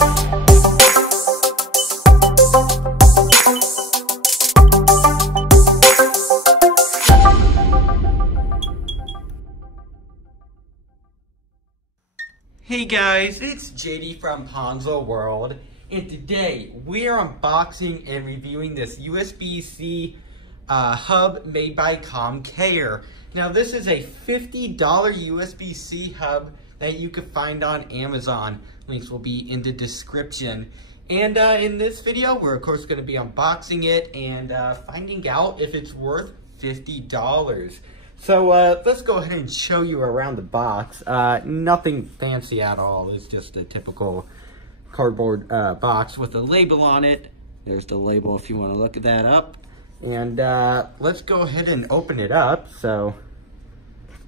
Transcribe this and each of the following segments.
Hey guys, it's JD from Ponzo World, and today we are unboxing and reviewing this USB C hub made by Komkaer. Now this is a $50 USB C hub that you can find on Amazon. Links will be in the description. And in this video, we're of course going to be unboxing it and finding out if it's worth $50. So let's go ahead and show you around the box. Nothing fancy at all. It's just a typical cardboard box with a label on it. There's the label if you want to look that up. And let's go ahead and open it up. So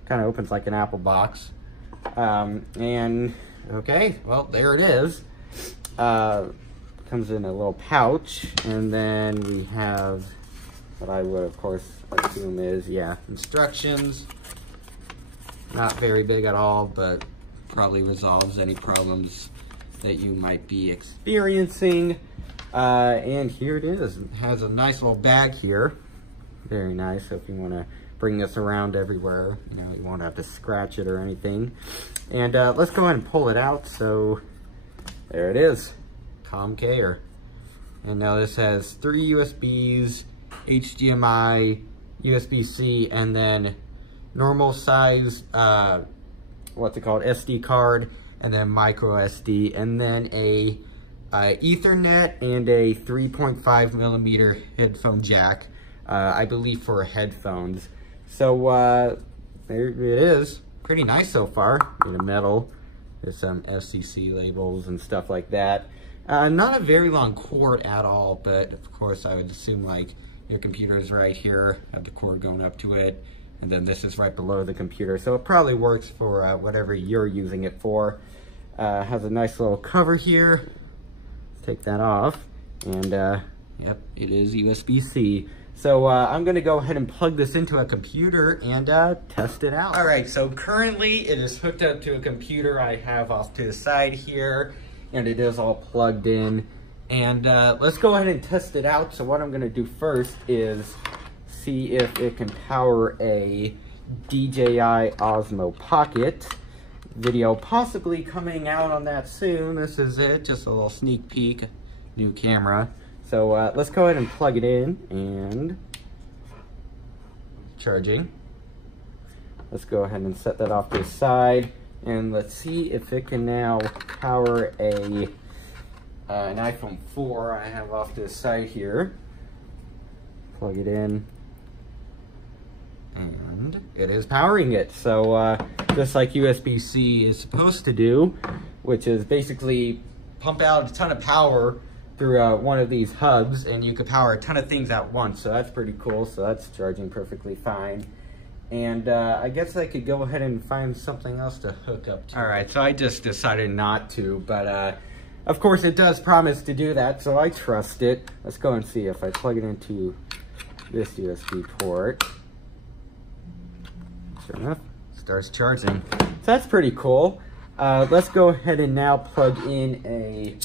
kind of opens like an Apple box. And okay, well there it is. Comes in a little pouch, and then we have what I would of course assume is, yeah, instructions. Not very big at all, but probably resolves any problems that you might be experiencing. And here it is. It has a nice little bag here. Very nice. So if you want to bring this around everywhere, you know, you won't have to scratch it or anything. And let's go ahead and pull it out. So there it is, Komkaer. And now this has 3 USBs, HDMI, USB-C, and then normal size, what's it called, SD card, and then micro SD, and then a Ethernet and a 3.5 millimeter headphone jack, I believe for headphones. So there it is. Pretty nice so far. In the metal, there's some FCC labels and stuff like that. Not a very long cord at all, but of course I would assume like your computer is right here, have the cord going up to it, and then this is right below the computer. So it probably works for whatever you're using it for. Has a nice little cover here. Let's take that off. And yep, it is USB-C. So I'm gonna go ahead and plug this into a computer and test it out. All right, so currently it is hooked up to a computer I have off to the side here, and it is all plugged in. And let's go ahead and test it out. So what I'm gonna do first is see if it can power a DJI Osmo Pocket. Video possibly coming out on that soon. This is it, just a little sneak peek, new camera. So let's go ahead and plug it in and charging. Let's go ahead and set that off to the side. And let's see if it can now power an iPhone 4 I have off to the side here. Plug it in. And it is powering it. So just like USB-C is supposed to do, which is basically pump out a ton of power through one of these hubs, and you could power a ton of things at once. So that's pretty cool. So that's charging perfectly fine. And I guess I could go ahead and find something else to hook up to. All right, so I just decided not to, but of course it does promise to do that, so I trust it. Let's go and see if I plug it into this USB port. Sure enough, it starts charging. So that's pretty cool. Let's go ahead and now plug in a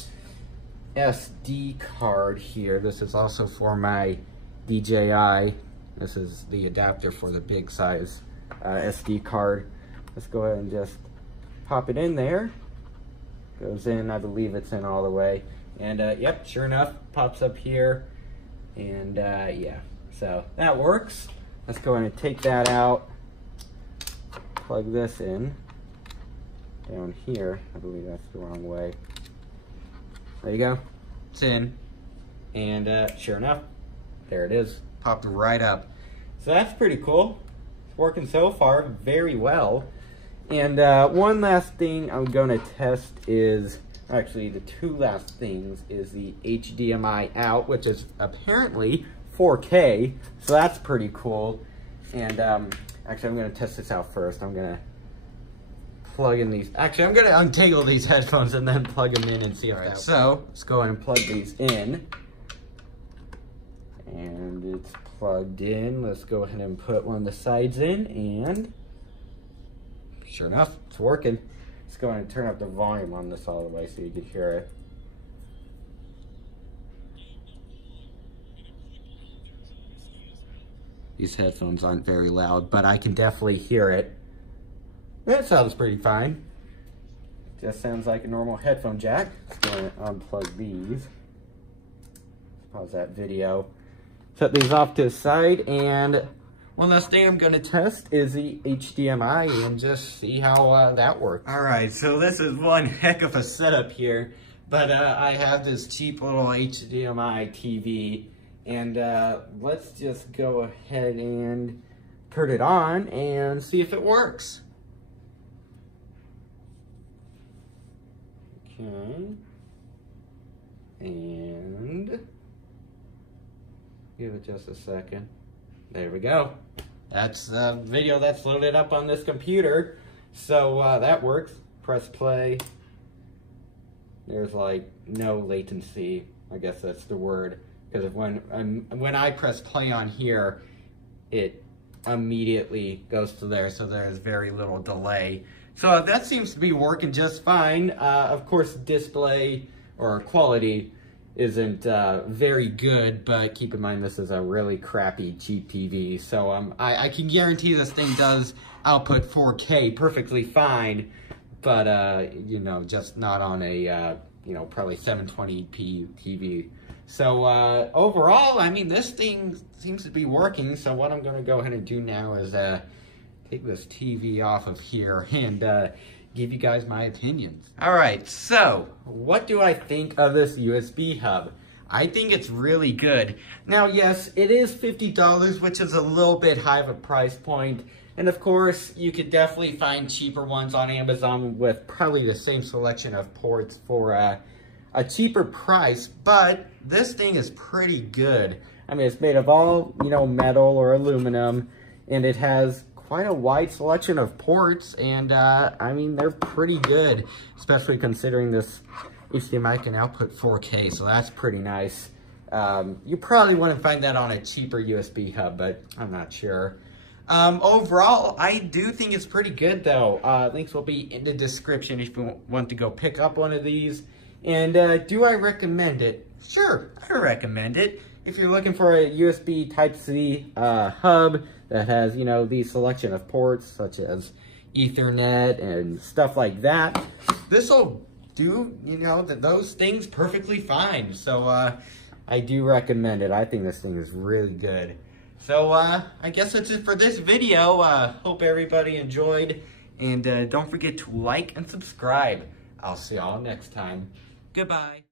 SD card here. This is also for my DJI. This is the adapter for the big size SD card. Let's go ahead and just pop it in there. Goes in, I believe it's in all the way. And yep, sure enough, pops up here. And yeah, so that works. Let's go ahead and take that out. Plug this in down here. I believe that's the wrong way. There you go. It's in. And sure enough, there it is. Popped right up. So that's pretty cool. It's working so far very well. And one last thing I'm going to test is, actually the two last things, is the HDMI out, which is apparently 4K. So that's pretty cool. And actually I'm going to test this out first. I'm going to plug in these. Actually, I'm going to untangle these headphones and then plug them in and see if that. So let's go ahead and plug these in. And it's plugged in. Let's go ahead and put one of the sides in, and sure enough, it's working. Let's go ahead and turn up the volume on this all the way so you can hear it. These headphones aren't very loud, but I can definitely hear it. That sounds pretty fine. Just sounds like a normal headphone jack. Let's go and unplug these. Pause that video. Set these off to the side, and one last thing I'm gonna test is the HDMI and just see how that works. All right, so this is one heck of a setup here, but I have this cheap little HDMI TV, and let's just go ahead and turn it on and see if it works. Okay, and give it just a second. There we go. That's the video that's loaded up on this computer. So that works. Press play. There's like no latency. I guess that's the word. Because when I press play on here, it immediately goes to there. So there's very little delay. So that seems to be working just fine. Of course, display or quality isn't very good, but keep in mind this is a really crappy cheap TV. So I can guarantee this thing does output 4K perfectly fine, but you know, just not on a you know, probably 720p TV. So overall, I mean, this thing seems to be working. So what I'm gonna go ahead and do now is take this TV off of here and give you guys my opinions. All right, so what do I think of this USB hub? I think it's really good. Now, yes, it is $50, which is a little bit high of a price point. And of course, you could definitely find cheaper ones on Amazon with probably the same selection of ports for a cheaper price, but this thing is pretty good. I mean, it's made of all, you know, metal or aluminum, and it has quite a wide selection of ports, and I mean, they're pretty good, especially considering this HDMI can output 4K, so that's pretty nice. You probably wouldn't find that on a cheaper USB hub, but I'm not sure. Overall, I do think it's pretty good though. Links will be in the description if you want to go pick up one of these. And do I recommend it? Sure, I recommend it. If you're looking for a USB Type-C hub that has, you know, the selection of ports such as Ethernet and stuff like that, this will do, you know, those things perfectly fine. So I do recommend it. I think this thing is really good. So I guess that's it for this video. Hope everybody enjoyed, and don't forget to like and subscribe. I'll see y'all next time. Goodbye.